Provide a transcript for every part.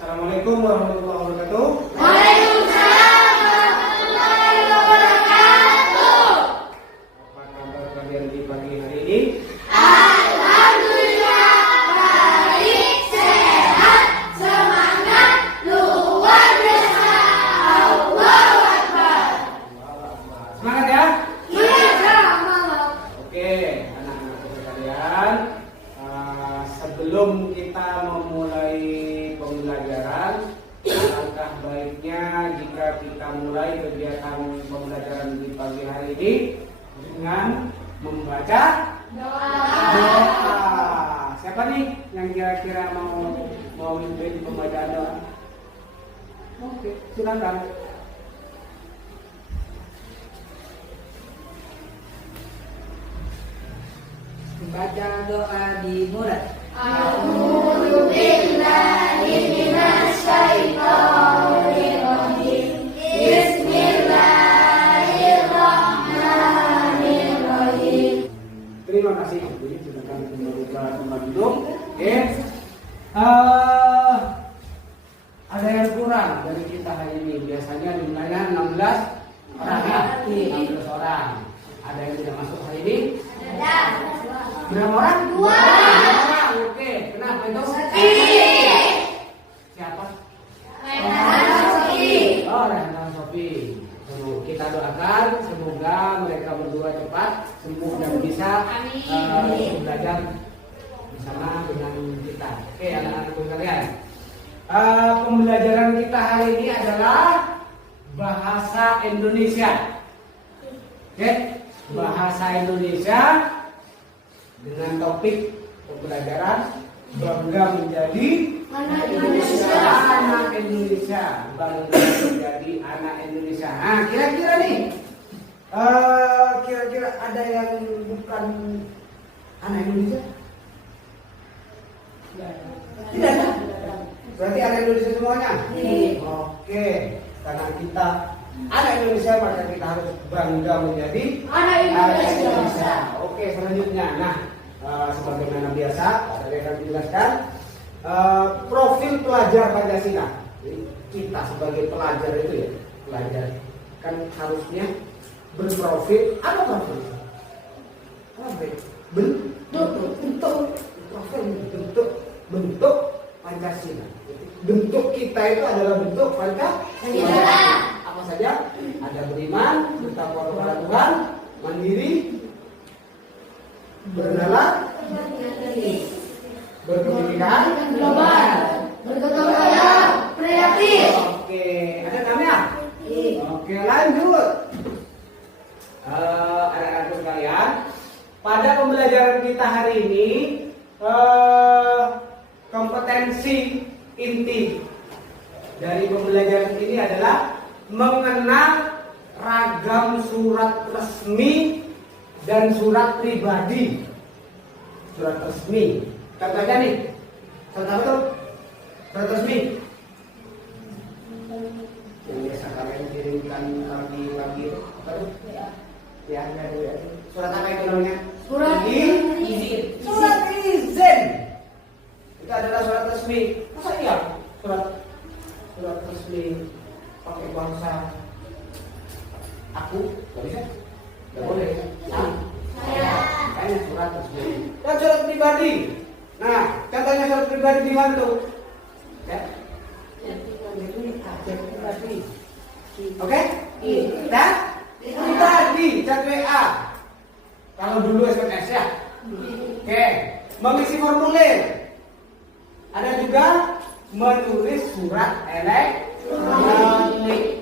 Assalamualaikum warahmatullahi wabarakatuh. Waalaikumsalam warahmatullahi wabarakatuh. Apa kabar kalian di pagi hari ini? Alhamdulillah baik, sehat, semangat, luar biasa. Allahu Akbar. Semangat ya. Iya, semangat. Oke, anak-anak sekalian, sebelum kita memulai pembelajaran, alangkah baiknya jika kita mulai kegiatan pembelajaran di pagi hari ini dengan membaca doa. Siapa nih yang kira-kira mau memimpin pembacaan doa? Oke, silakan. Baca doa dimulai. A'udzu billahi minasy syaithanir rajim. Bismillahirrahmanirrahim. Terima kasih. Jadi silakan kembali duduk. Oke. Ada yang kurang dari kita hari ini. Biasanya jumlahnya 16 orang ya. 16 orang. Ada yang tidak masuk hari ini? Berapa orang? 2 orang. Oke. Kenapa itu? Siapa? Oh, Rehan Sofi. Kita doakan semoga mereka berdua cepat sembuh dan bisa belajar bersama dengan kita. Oke, anak-anak sekalian. Pembelajaran kita hari ini adalah bahasa Indonesia. Oke, bahasa Indonesia dengan topik pembelajaran bangga menjadi Anak Indonesia. Anak Indonesia, bangga menjadi anak Indonesia. Nah, kira-kira nih, kira-kira ada yang bukan anak Indonesia? Tidak ada. Berarti anak Indonesia semuanya? Oke, karena kita anak Indonesia maka kita harus bangga menjadi Anak Indonesia. Oke, selanjutnya. Nah, sebagaimana biasa, saya akan menjelaskan profil pelajar Pancasila. Jadi, kita sebagai pelajar itu ya, pelajar kan harusnya berprofil apa profil? Bentuk Pancasila. Bentuk kita itu adalah bentuk Pancasila. Apa saja? Ada beriman, bertakwa kepada Tuhan, mandiri, bernalar, berpendidikan Global. Bergotong royong. Kreatif. Oke, ada namanya? Oke, lanjut. Anak-anak sekalian, pada pembelajaran kita hari ini, kompetensi inti dari pembelajaran ini adalah mengenal ragam surat resmi dan surat pribadi. Surat resmi. Contohnya nih, surat apa tuh? Surat resmi. Yang biasa kalian kirimkan pagi-pagi apa tuh? Ya. Surat apa itu namanya? Surat izin. Surat izin. Itu adalah surat resmi. Masa iya? Surat resmi pakai bahasa aku, nggak bisa? Nggak boleh. Kayaknya surat resmi. Dan surat pribadi. Nah, contohnya surat pribadi di mana tuh? Ya. Pribadi. Oke? Dan pribadi, chat WA. Kalau dulu SMS ya. Oke. Mengisi formulir. Ada juga menulis surat elektronik.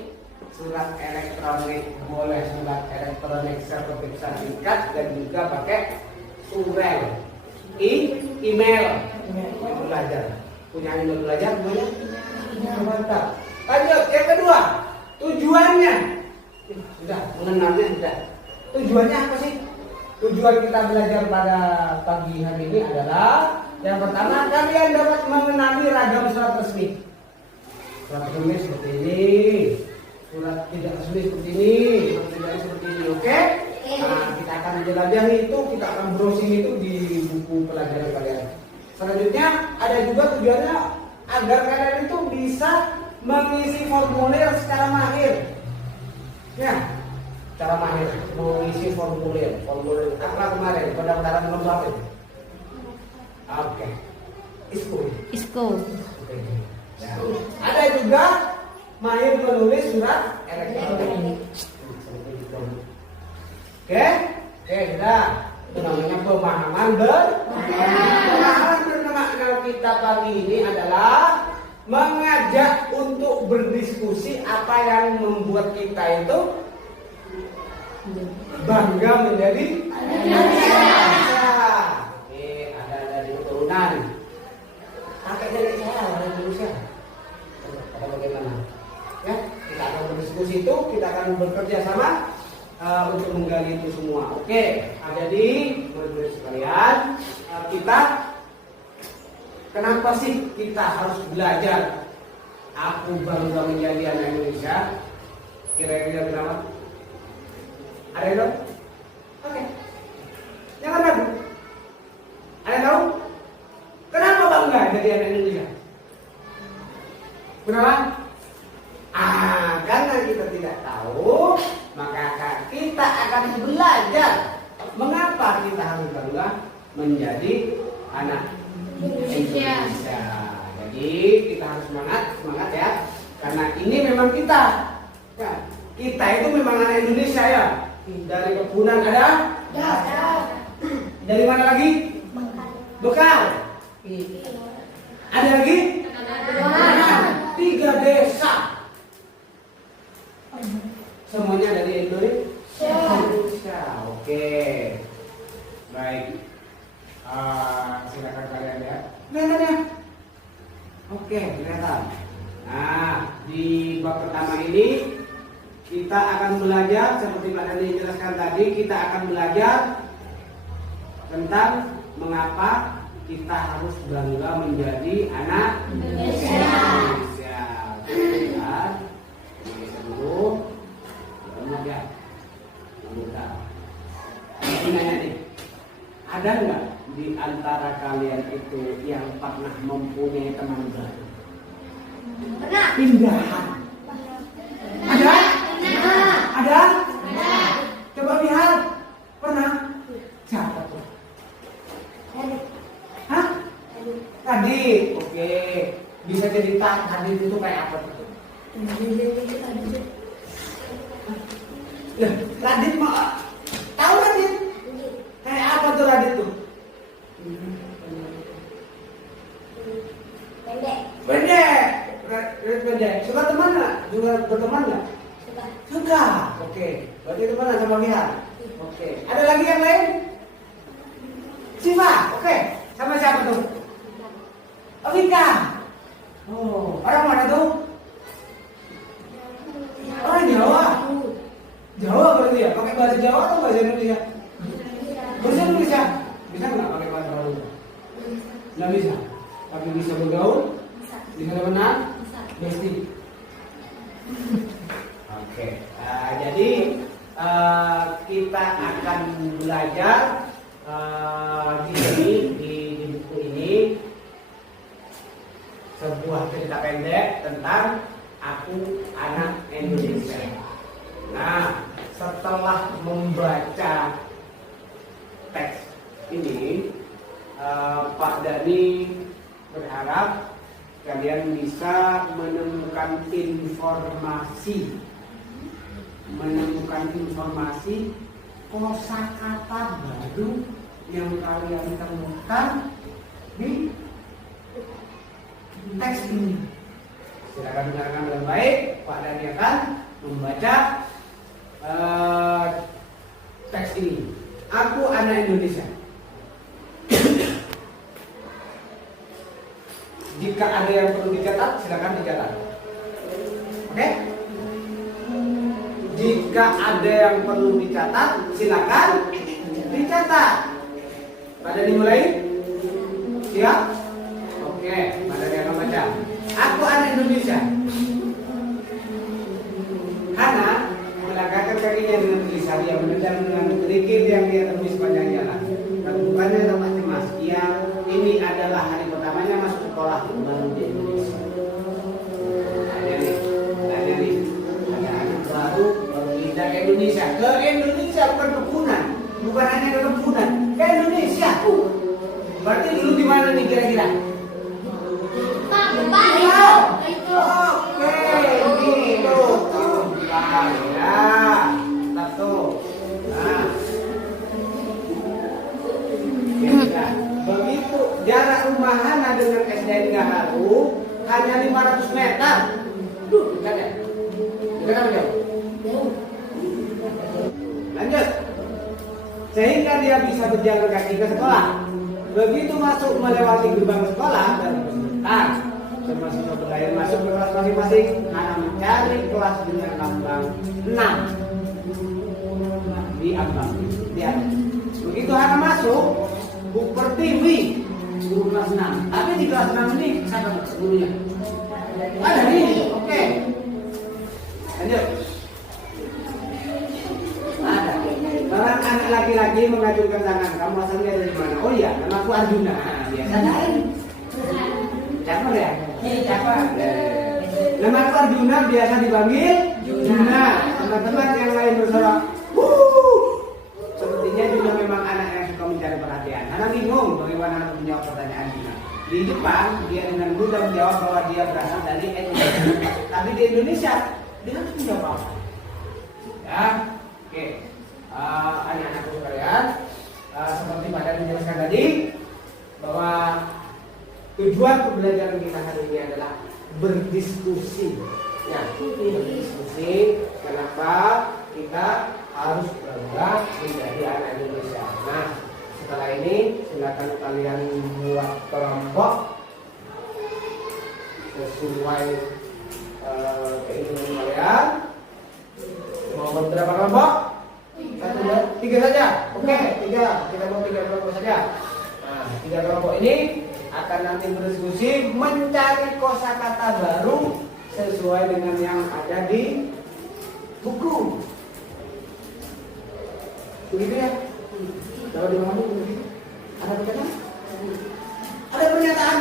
Surat elektronik boleh surat elektronik sertifikat dan juga pakai surel, email belajar. Punya email belajar punya? Mantap. Lanjut yang kedua, tujuannya. Sudah mengenalnya sudah. Tujuannya apa sih? Tujuan kita belajar pada pagi hari ini adalah yang pertama, kalian dapat mengenali ragam surat resmi. Surat resmi seperti ini, surat tidak resmi seperti ini, surat tidak seperti ini. Oke? Nah, kita akan menjelajahi itu, kita akan browsing itu di buku pelajaran kalian. Selanjutnya ada juga tujuannya agar kalian itu bisa mengisi formulir secara mahir. Ya, cara mahir mengisi formulir apa kemarin pendaftaran lomba itu. Oke, Isko. Ya. Ada juga mahir menulis surat elektronik. Oke, sudah. Itu namanya pemahaman bernama kita pagi ini adalah mengajak untuk berdiskusi apa yang membuat kita itu bangga menjadi Indonesia. Ada dari keturunan. Pakai dari saya orang Indonesia. Atau bagaimana? Ya, kita akan berdiskusi itu, kita akan bekerja sama untuk menggali itu semua. Oke, jadi teman-teman sekalian, kita kenapa sih kita harus belajar? Aku bangga menjadi anak Indonesia. Kira-kira kenapa? Ada yang tahu? Oke, jangan ragu. Ada yang tahu? Kenapa bangga jadi anak Indonesia? Kenapa? Karena kita tidak tahu, maka kita akan belajar mengapa kita harus bangga menjadi anak Indonesia. Jadi kita harus semangat ya, karena ini memang kita. Ya, kita itu memang anak Indonesia ya. Dari kebunan ada? Dari mana lagi? Bekal. Ada lagi? 3 desa. Semuanya dari Indonesia. Oke. Baik. Silakan kalian ya. Nah. Oke, kelihatan. Nah, di bab pertama ini kita akan belajar seperti Pak Dani jelaskan tadi, kita akan belajar tentang mengapa kita harus bangga menjadi anak Indonesia. Indonesia dulu. Banyak ya. Bentar. Ini nanya nih. Ada nggak di antara kalian itu yang pernah mempunyai teman baru? Pernah. Pindahan. Ada? Ada? Coba lihat. Pernah? Siapa tuh? Hah? Tadi. Oke. Bisa cerita tadi itu kayak apa tuh? Lah, Radit mau tahu Radit? Kayak apa tuh Radit tuh? Pendek. Pendek. Suka teman nggak? Juga berteman nggak? Suka. Oke. Berarti teman sama Mihan. Oke. Ada lagi yang lain? Siva. Oke. Sama siapa tuh? Vika. Oh, orang mana tuh? Orang Jawa. Jawa berarti ya? Pakai bahasa Jawa atau bahasa Indonesia? Bahasa Indonesia. Bisa nggak pakai bahasa Jawa? Nggak bisa. Tapi bisa bergaul? Bisa benar? Besti. Oke. Jadi kita akan belajar di sini di buku ini sebuah cerita pendek tentang Aku Anak Indonesia. Nah, setelah membaca teks ini, Pak Dani berharap kalian bisa menemukan informasi kosakata baru yang kalian temukan di teks ini. Silakan dengarkan dengan baik. Pak Dani akan membaca teks ini. Aku Anak Indonesia. Jika ada yang perlu dicatat, silakan dicatat. Oke? Jika ada yang perlu dicatat, silakan dicatat. Pada dimulai? Siap? Oke, pada dia akan baca. Aku Anak Indonesia. Hana melangkahkan kakinya dengan tulisan yang menendang dengan kerikil yang dia tembus sepanjang jalan. Bukannya tampak cemas. Ini adalah hari pertamanya masuk sekolah baru di Indonesia. Berarti dulu di mana nih kira-kira? Oke, ini tuh tempat ya. Satu. Nah. Ya, begitu jarak rumah Hana dengan SDN Gaharu hanya 500 meter. Dekat ya? Dekat apa jauh? Lanjut. Sehingga dia bisa berjalan kaki ke sekolah. Begitu masuk melewati gerbang sekolah dan sebentar termasuk belajar masuk ke kelas masing-masing, Hana mencari kelas dengan lambang 6 di ambang. Lihat. Begitu Hana masuk, Bu Pertiwi guru kelas 6. Tapi di kelas 6 ini siapa gurunya? Ada nih. Oke. Lanjut. Ada. Seorang anak laki-laki mengacungkan tangan. Kamu asalnya dari mana? Oh iya, namaku Arjuna. Biasanya siapa ya? Siapa? Namaku Arjuna, biasa dipanggil Juna. Teman-teman yang lain bersorak. Sepertinya Juna memang anak yang suka mencari perhatian. Anak bingung bagaimana harus menjawab pertanyaan Juna. Di Jepang dia dengan mudah menjawab bahwa dia berasal dari Indonesia. Tapi di Indonesia dia harus menjawab apa? Ya, oke. Anak-anakku sekalian, seperti pada menjelaskan tadi bahwa tujuan pembelajaran kita hari ini adalah berdiskusi. Ya, berdiskusi. Kenapa kita harus bangga menjadi anak Indonesia? Nah, setelah ini silakan kalian buat kelompok sesuai keinginan kalian. Mau berapa kelompok? 1, 2, 3 saja. Oke, 3. Kita mau 3 kelompok saja. Nah, 3 kelompok ini akan nanti berdiskusi mencari kosakata baru sesuai dengan yang ada di buku. Begitu ya? Kalau dimana begitu? Ada pernyataan? Ada pernyataan?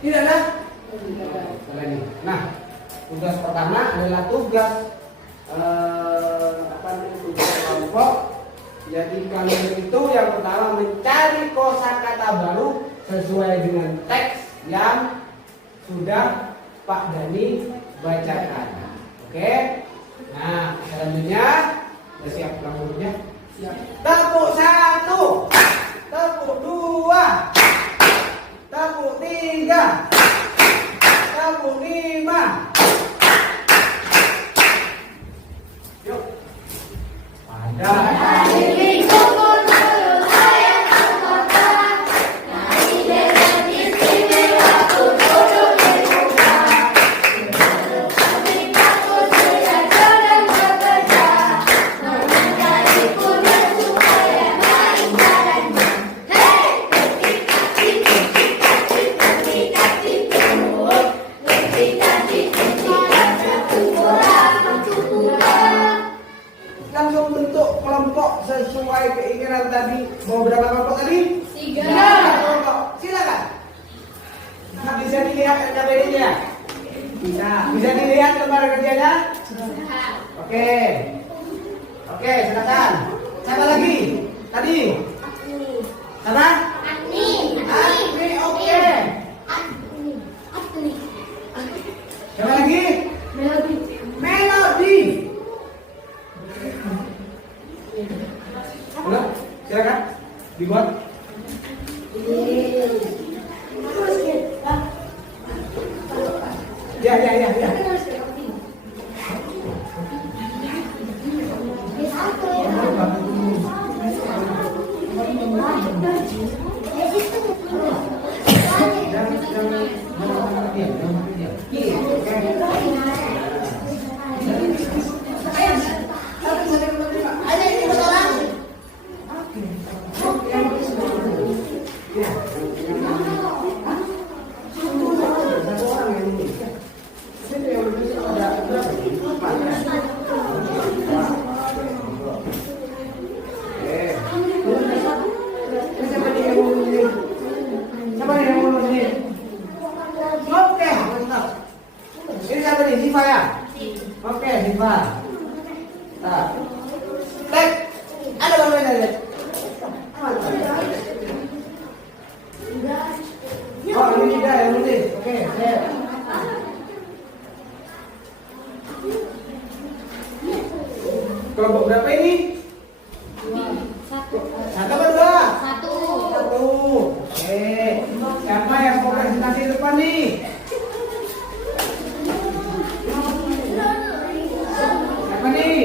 Tidak ada? Nah, tugas pertama adalah tugas tugas kelompok. Jadi kalian itu yang pertama mencari kosakata baru sesuai dengan teks yang sudah Pak Dani bacakan. Oke? Nah, selanjutnya sudah siap rambutnya? Siap. Tepuk 1, tepuk 2, tepuk 3, tepuk 5. Yuk. Pada langsung bentuk kelompok sesuai keinginan tadi. Mau berapa kelompok tadi? 3 kelompok. Silakan. Nah, bisa dilihat KBD-nya? Bisa. Bisa dilihat lembar kerjanya? Oke. Oke, silakan. Siapa lagi? Tadi? Siapa? Agni. Oke. Siapa lagi? Melody. Halo, silakan dibuat. Ya. Siva ya? Oke, Siva. Nah. Tek. Ada apa-apa? Oh, ini juga yang nulis. Oke, siap. Kelompok berapa ini? Satu. Satu apa dua? Satu. Satu. Oke. Siapa yang mau presentasi depan nih? Siapa nih?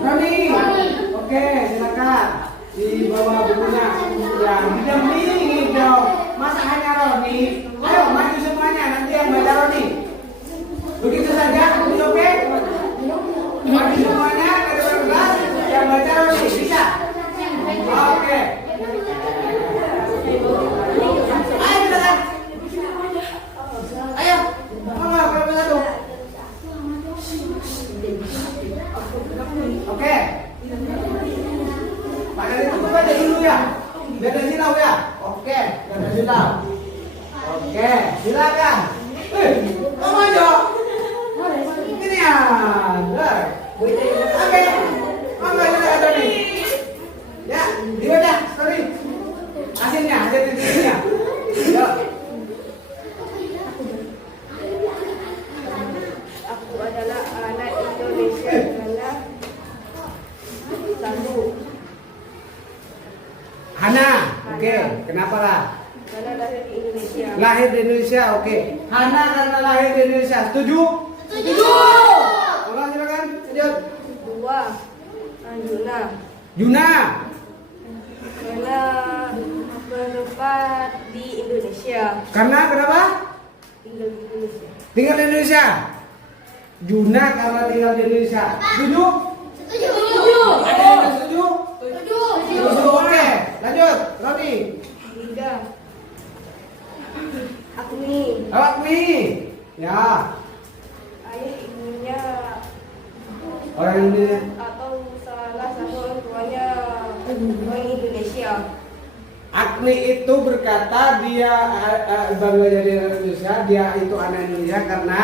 Roni. Oke, silakan. Di bawah bukunya. Ya, didampingi dong. Masa hanya Roni? Ayo maju semuanya. Nanti yang baca Roni. Begitu saja. Oke? Maju semuanya ke depan kelas. Yang baca Roni. Bisa? Oke. Ayo kita. Ayo. Mama, berapa satu? Oke. Pak dari itu baca dulu ya. Biar ada silau ya. Oke, biar ada silau. Oke, silakan. Kamu aja. Ini ya. Oke. Mama ada nih. Ya, dibaca. Sorry. Hasilnya, hasil titiknya. Yuk. Aku adalah anak Indonesia karena satu, Hana. Oke, kenapa lah? karena lahir di Indonesia. Lahir di Indonesia, oke. Hana karena lahir di Indonesia, setuju? Setuju. Tolong silakan, lanjut. Dua, Anjuna Yuna. karena bertempat di Indonesia. Karena kenapa? Tinggal di Indonesia. Tinggal di Indonesia. Yuna karena tinggal di Indonesia. Setuju? Setuju. Ada yang nggak setuju? Setuju. Setuju, oke. Lanjut, Roni. Tiga, Agni, Awak nih. Ya. ayah ibunya Orang Indonesia. atau salah satu orang tuanya orang Indonesia. Agni itu berkata dia bangga jadi orang Indonesia. Dia itu anak Indonesia karena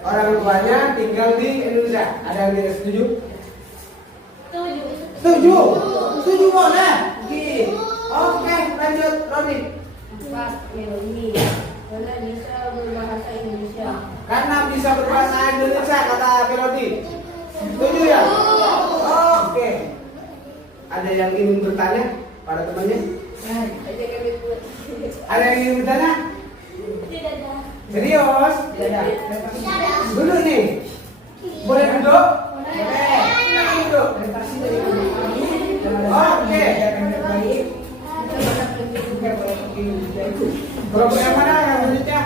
orang tuanya tinggal di Indonesia. Ada yang tidak setuju? Setuju. Setuju boleh. Oke, lanjut Roni. Empat, Melody karena bisa berbahasa Indonesia. Karena bisa berbahasa Indonesia kata Melody. Setuju ya? Oke. Ada yang ingin bertanya pada temannya? Ada yang ingin bertanya? Serius? Duduk nih. Boleh duduk? Boleh. Silakan duduk. Oke. Kelompok yang mana yang selanjutnya?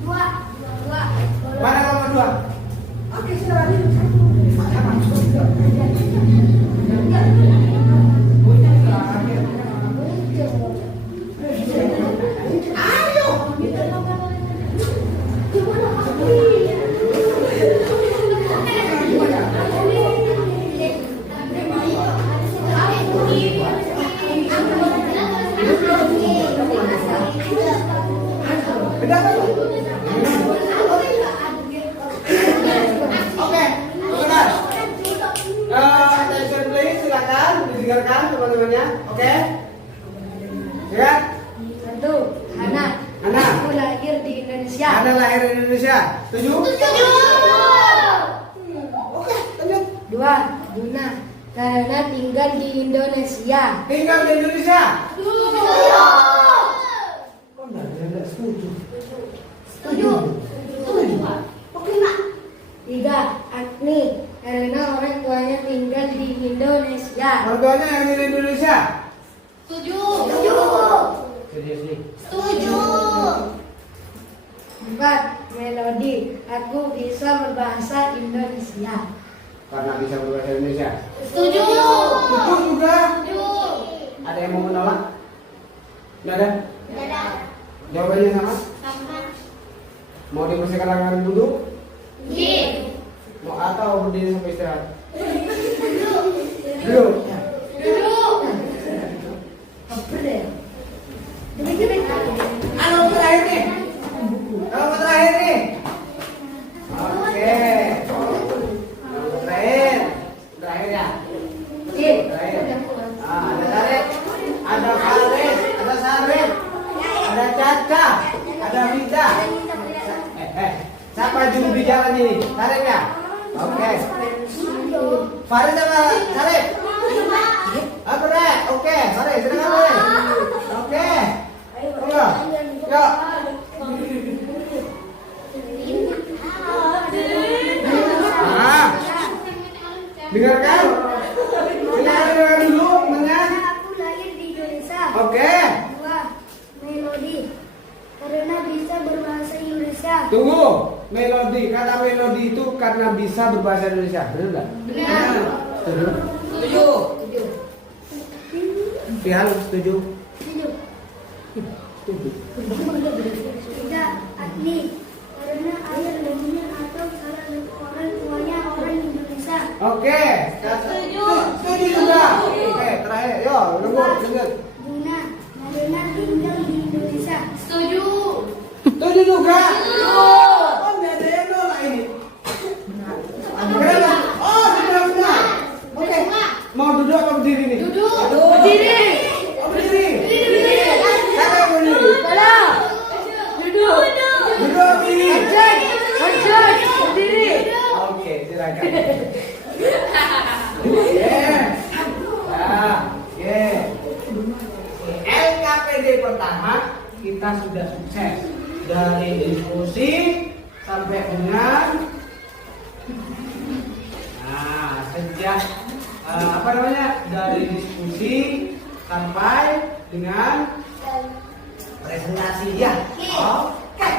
Dua. Mana kelompok dua? Oke, silakan. Beda kan? Oke, benar. Attention please, silakan didengarkan teman-temannya. Oke? Ya? Satu. Hana. Hana. Aku lahir di Indonesia. Ada lahir di Indonesia. Setuju? Setuju. Oke, lanjut. Dua. Yuna karena tinggal di Indonesia. Tinggal di Indonesia. Setuju. Kok enggak setuju? Setuju. Oke, Pak. Tiga. Agni karena orang tuanya tinggal di Indonesia. Orang tuanya yang di Indonesia. Setuju. Serius nih. Setuju. Empat. Melody, aku bisa berbahasa Indonesia. Karena bisa berbahasa Indonesia. Setuju. Setuju juga. Setuju. Ada yang mau menolak? Nggak ada? Dadah. Jawabannya sama? Sama. Mau dibersihkan lengan duduk? Iya. Mau atau berdiri sampai istirahat? Duduk. Duduk. Apa deh? Halo terakhir nih. Kalau terakhir nih. Oke. Terakhir. Terakhir ya. Terakhir. Ada Sarif. Ada Sarif. Ada Sarif. Ada Ada Mida. Siapa juru bicara ini? Sarip ya? Oke. Farid sama Sarip? Apa deh? Oke, Farid, silakan Farid. Oke. Ayo. Yuk. Nah, dengarkan. Dengarkan dulu, mana? Aku lahir di Indonesia. Oke. 2. Melodi. Karena bisa berbahasa Indonesia. Tunggu. Melodi. Kata melodi itu karena bisa berbahasa Indonesia. Benar nggak? Benar. Setuju. Pihak setuju. Setuju. 3. Atli. Karena ayah ibunya atau salah satu orang tuanya orang Indonesia. Oke. Setuju juga. Oke, terakhir. Yo, lanjut. Buna. Karena tinggal di Indonesia. Setuju. Setuju juga. Oh, nggak ada yang nolak ini. Kenapa? Oh, benar. Oke. Mau duduk atau berdiri nih? Duduk. Berdiri. Oh, berdiri. Siapa yang berdiri? Duduk. Duduk berdiri. Berdiri. Oke, silakan. LKPD pertama kita sudah sukses dari diskusi sampai dengan sejak dari diskusi sampai dengan presentasi ya. Oke.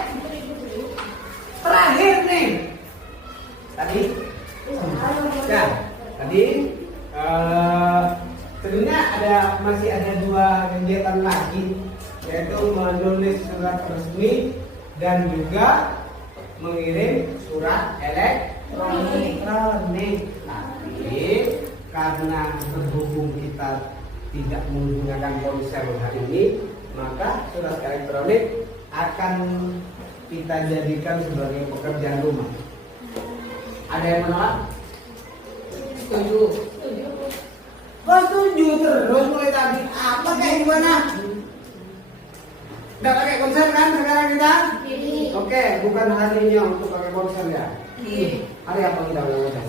Terakhir nih. Tadi sebenarnya masih ada 2 kegiatan lagi, yaitu menulis surat resmi dan juga mengirim surat elektronik. Tapi karena berhubung kita tidak menggunakan ponsel hari ini, maka surat elektronik akan kita jadikan sebagai pekerjaan rumah. Ada yang menolak? Setuju. Kok setuju terus mulai tadi? Apa kayak gimana? Udah pakai ponsel kan sekarang kita? Oke, bukan harinya untuk pakai ponsel ya. Hari apa kita pakai ponsel?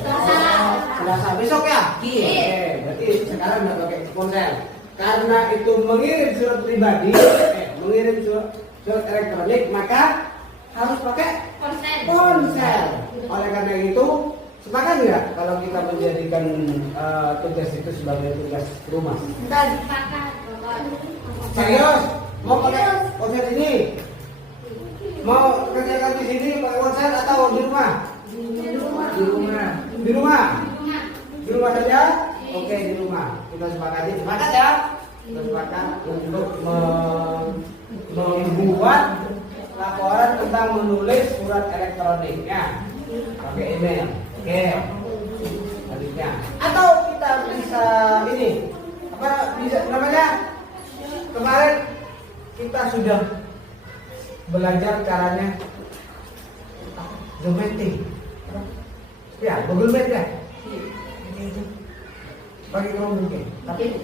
Selasa. Besok ya? Oke, berarti sekarang udah pakai ponsel. Karena itu mengirim surat pribadi, mengirim surat elektronik, maka harus pakai ponsel. Oleh karena itu, sepakat nggak kalau kita menjadikan tugas itu sebagai tugas rumah? Serius? Mau pakai ponsel ini? Mau kerjakan di sini pakai ponsel atau di rumah? Di rumah saja? Oke, di rumah. Kita sepakati, sepakat ya? Kita sepakat untuk membuat laporan tentang menulis surat elektronik ya, pakai email. Oke, selanjutnya. Atau kita bisa ini bisa namanya, kemarin kita sudah belajar caranya Zoom meeting ya, Google Meet ya, pakai Chrome mungkin. Tapi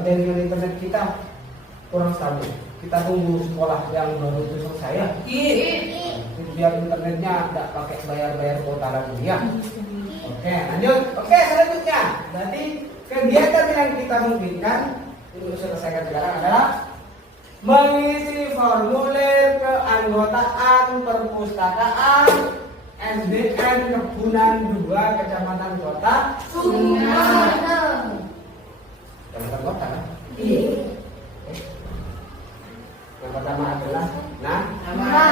dari internet kita kurang stabil. Kita tunggu sekolah yang baru itu selesai ya. Biar internetnya tidak pakai bayar kuota lagi ya. Oke, lanjut. Oke, selanjutnya. Berarti kegiatan yang kita mungkinkan untuk selesaikan sekarang adalah mengisi formulir keanggotaan perpustakaan SDN Kebunan 2 Kecamatan Kota Sumeneb. Kecamatan Kota kan? Yang pertama adalah nama.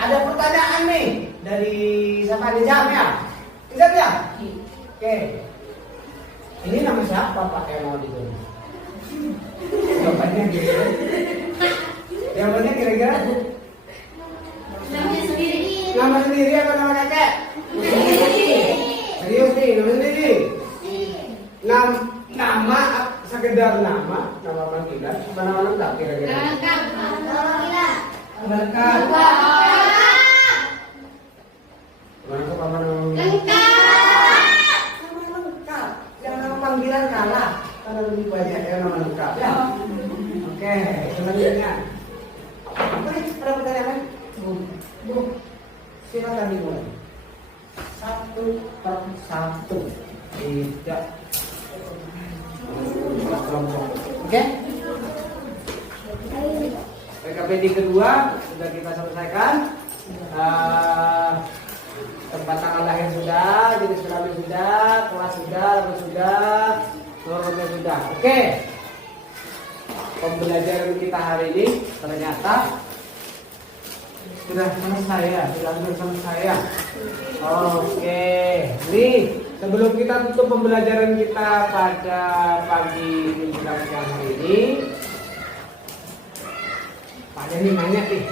Ada pertanyaan nih dari siapa? Nizam ya? Nizam ya? Oke. Ini nama siapa Pak yang mau ditulis? Jawabannya kira-kira? Jawabannya kira-kira? Nama sendiri apa nama kakek? Serius nih, nama sendiri? Nama sekedar nama panggilan, nama lengkap kira-kira? Lengkap. Yang nama panggilan kalah, karena lebih banyak yang nama lengkap ya. Oke. selanjutnya. Oke, ada pertanyaan? Bu, silakan dimulai. Satu per satu. Tidak. Kelompok. Oke? PKPD kedua sudah kita selesaikan. Tempat tanggal lahir sudah, jenis kelamin sudah, kelas sudah, lulus sudah, nomornya sudah. Oke. Pembelajaran kita hari ini ternyata sudah selesai ya, sudah hampir selesai ya. Oke, nih sebelum kita tutup pembelajaran kita pada pagi menjelang siang hari ini, ada nih nanya nih,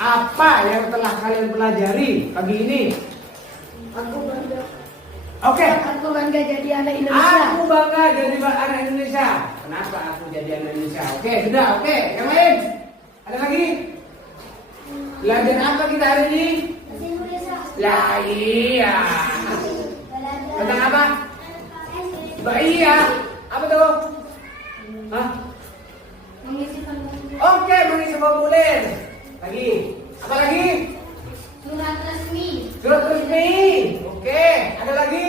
apa yang telah kalian pelajari pagi ini? Aku bangga. Oke. Aku bangga jadi anak Indonesia. Aku bangga jadi anak Indonesia. Kenapa aku jadi anak Indonesia? Oke, sudah. Oke, yang lain? Ada lagi? Belajar apa kita hari ini? Bahasa Indonesia. Ya iya. Belajar. Tentang apa? Iya. Apa tuh? Hah? Mengisi formulir. Oke, mengisi formulir. Lagi. Apa lagi? Surat resmi. Surat resmi. Oke, ada lagi?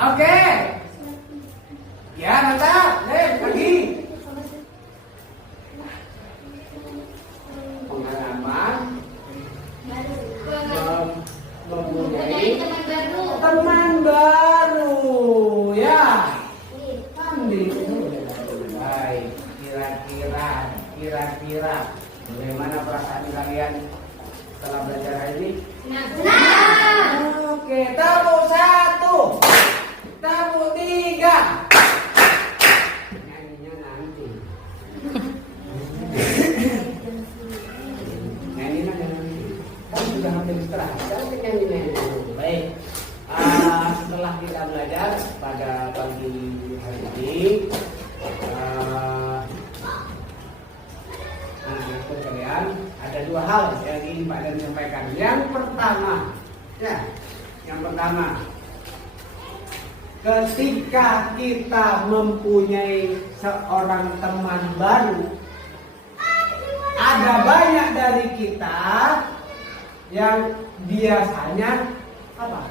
Oke. Ya, mantap. Lagi. Pengalaman mempunyai teman baru. Ya. Mandi. Baik. Kira-kira bagaimana perasaan kalian setelah belajar hari ini? Oke, tepuk 1, tepuk 3. Nyanyinya nanti. Nyanyinya nanti. Kan sudah hampir istirahat. Jangan nyanyi dulu. Baik. Setelah kita belajar pada pagi hari ini, kalian ada dua hal yang ingin Pak Dan sampaikan. Yang pertama, ketika kita mempunyai seorang teman baru, ada banyak dari kita yang biasanya apa?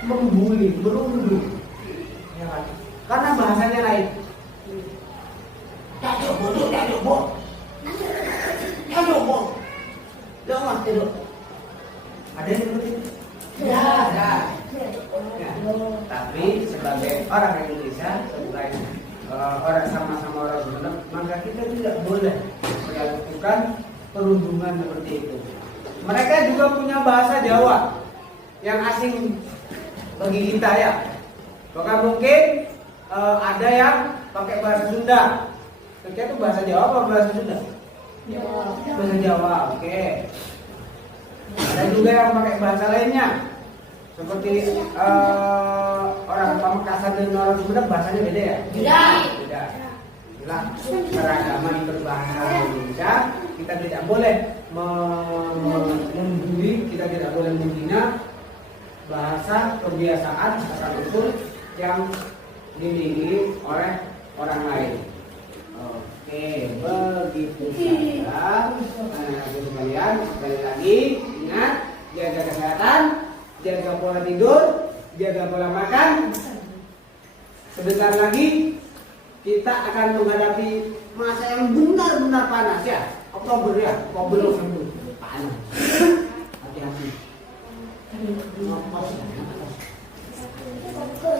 Membuli, merunduk, ya kan? Karena bahasanya lain. Daduk bodoh. Aduh, Bang. Jangan tidur. Ada yang seperti itu? Ya, ada. Ya. Tapi sebagai orang Indonesia, sebagai orang sama-sama orang Sunda, maka kita tidak boleh melakukan perundungan seperti itu. Mereka juga punya bahasa Jawa yang asing bagi kita ya. Bahkan mungkin ada yang pakai bahasa Sunda. Kira-kira itu bahasa Jawa atau bahasa Sunda? Bahasa Jawa, oke. Ada juga yang pakai bahasa lainnya, seperti orang Pamekasan dan orang Sunda bahasanya beda ya? Beda. Itulah keragaman berbahasa Indonesia. Kita tidak boleh membuli, kita tidak boleh menghina bahasa kebiasaan asal usul yang dimiliki oleh orang lain. Oke, begitu saja. Anak-anak sekalian, sekali lagi ingat, jaga kesehatan, jaga pola tidur, jaga pola makan. Sebentar lagi kita akan menghadapi masa yang benar-benar panas ya. Oktober ya, Oktober panas. Hati-hati.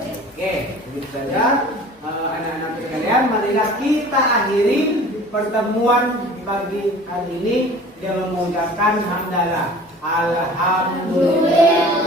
Oke, begitu saja. Anak-anak sekalian, marilah kita akhiri pertemuan pagi hari ini dengan mengucapkan hamdalah. Alhamdulillah.